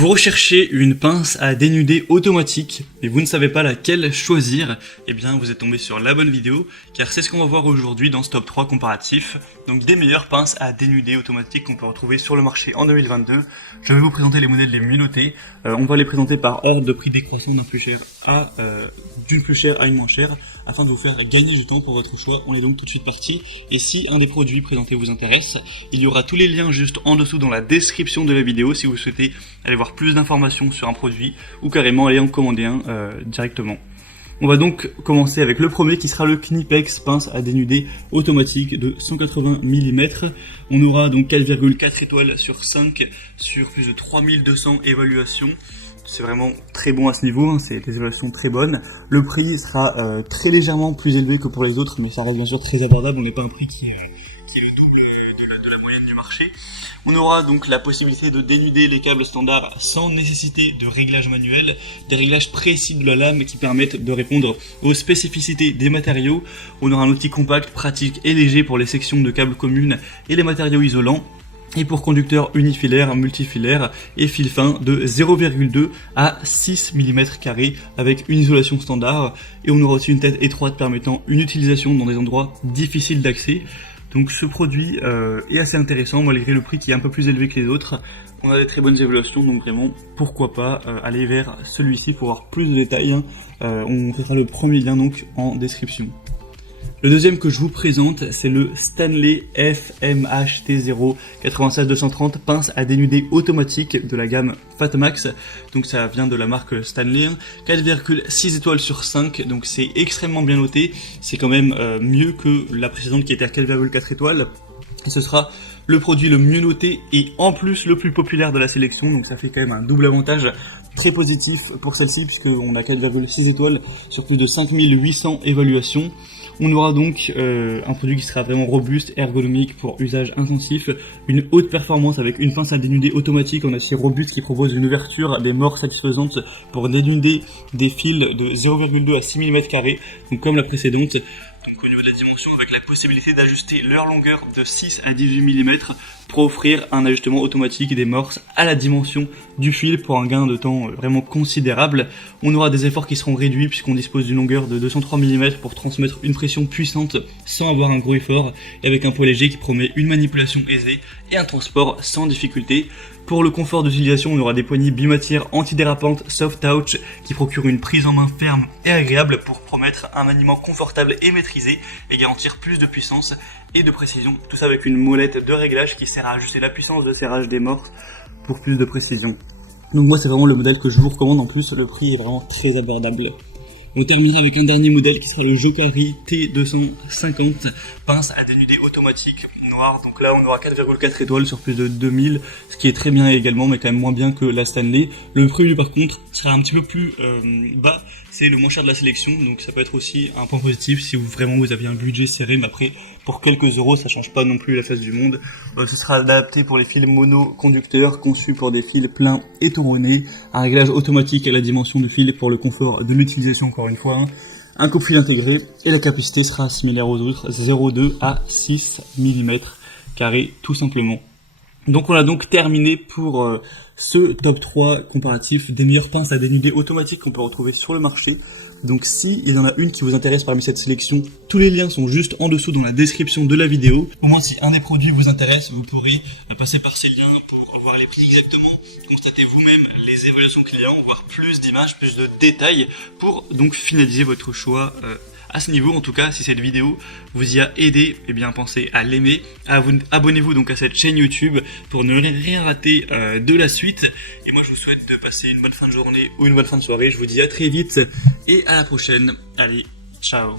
Vous recherchez une pince à dénuder automatique et vous ne savez pas laquelle choisir, eh bien vous êtes tombé sur la bonne vidéo car c'est ce qu'on va voir aujourd'hui dans ce top 3 comparatif. Donc des meilleures pinces à dénuder automatique qu'on peut retrouver sur le marché en 2022. Je vais vous présenter les modèles les mieux notés. On va les présenter par ordre de prix décroissant d'une plus chère à une moins chère afin de vous faire gagner du temps pour votre choix. On est donc tout de suite parti et si un des produits présentés vous intéresse, il y aura tous les liens juste en dessous dans la description de la vidéo si vous souhaitez aller voir plus d'informations sur un produit ou carrément aller en commander un directement. On va donc commencer avec le premier qui sera le Knipex pince à dénuder automatique de 180 mm. On aura donc 4,4 étoiles sur 5 sur plus de 3200 évaluations. C'est vraiment très bon à ce niveau, c'est des évaluations très bonnes. Le prix sera très légèrement plus élevé que pour les autres, mais ça reste bien sûr très abordable. On n'est pas un prix qui est le double de la moyenne du marché. On aura donc la possibilité de dénuder les câbles standards sans nécessité de réglage manuel, des réglages précis de la lame qui permettent de répondre aux spécificités des matériaux. On aura un outil compact, pratique et léger pour les sections de câbles communes et les matériaux isolants. Et pour conducteurs unifilaires, multifilaires et fil fin de 0,2 à 6 mm avec une isolation standard. Et on aura aussi une tête étroite permettant une utilisation dans des endroits difficiles d'accès. Donc ce produit est assez intéressant malgré le prix qui est un peu plus élevé que les autres. On a des très bonnes évaluations, donc vraiment pourquoi pas aller vers celui-ci pour avoir plus de détails. On fera le premier lien donc en description. Le deuxième que je vous présente, c'est le Stanley FMHT0 96230 pince à dénuder automatique de la gamme Fatmax. Donc ça vient de la marque Stanley, 4,6 étoiles sur 5, donc c'est extrêmement bien noté. C'est quand même mieux que la précédente qui était à 4,4 étoiles. Et ce sera le produit le mieux noté et en plus le plus populaire de la sélection, donc ça fait quand même un double avantage très positif pour celle-ci puisqu'on a 4,6 étoiles sur plus de 5800 évaluations. On aura donc un produit qui sera vraiment robuste, ergonomique pour usage intensif, une haute performance avec une pince à dénuder automatique en acier robuste qui propose une ouverture des mors satisfaisante pour dénuder des fils de 0,2 à 6 mm, donc comme la précédente. Donc au niveau de la dimension, avec la possibilité d'ajuster leur longueur de 6 à 18 mm pour offrir un ajustement automatique des morses à la dimension du fil pour un gain de temps vraiment considérable. On aura des efforts qui seront réduits puisqu'on dispose d'une longueur de 203 mm pour transmettre une pression puissante sans avoir un gros effort et avec un poids léger qui promet une manipulation aisée et un transport sans difficulté. Pour le confort d'utilisation, on aura des poignées bimatières antidérapantes soft touch qui procurent une prise en main ferme et agréable pour promettre un maniement confortable et maîtrisé et garantir plus de puissance et de précision. Tout ça avec une molette de réglage qui sert à ajuster la puissance de serrage des morses pour plus de précision. Donc moi c'est vraiment le modèle que je vous recommande, en plus le prix est vraiment très abordable. On terminera avec un dernier modèle qui sera le Jokari T250 pince à dénuder automatique noir. Donc là on aura 4,4 étoiles sur plus de 2000, ce qui est très bien également mais quand même moins bien que la Stanley. Le prix lui par contre sera un petit peu plus bas, c'est le moins cher de la sélection, donc ça peut être aussi un point positif si vraiment vous aviez un budget serré, mais après pour quelques euros ça change pas non plus la face du monde. Ce sera adapté pour les fils mono-conducteurs, conçu pour des fils pleins et touronnés, un réglage automatique à la dimension du fil pour le confort de l'utilisation encore une fois, un coupe-fil intégré et la capacité sera similaire aux autres, 0,2 à 6 mm tout simplement. Donc on a donc terminé pour ce top 3 comparatif des meilleures pinces à dénuder automatiques qu'on peut retrouver sur le marché. Donc si il y en a une qui vous intéresse parmi cette sélection, tous les liens sont juste en dessous dans la description de la vidéo. Au moins si un des produits vous intéresse, vous pourrez passer par ces liens pour voir les prix exactement, constater vous-même les évaluations clients, voir plus d'images, plus de détails pour donc finaliser votre choix à ce niveau. En tout cas, si cette vidéo vous y a aidé, eh bien pensez à l'aimer, abonnez-vous donc à cette chaîne YouTube pour ne rien rater de la suite. Et moi je vous souhaite de passer une bonne fin de journée ou une bonne fin de soirée. Je vous dis à très vite et à la prochaine. Allez, ciao.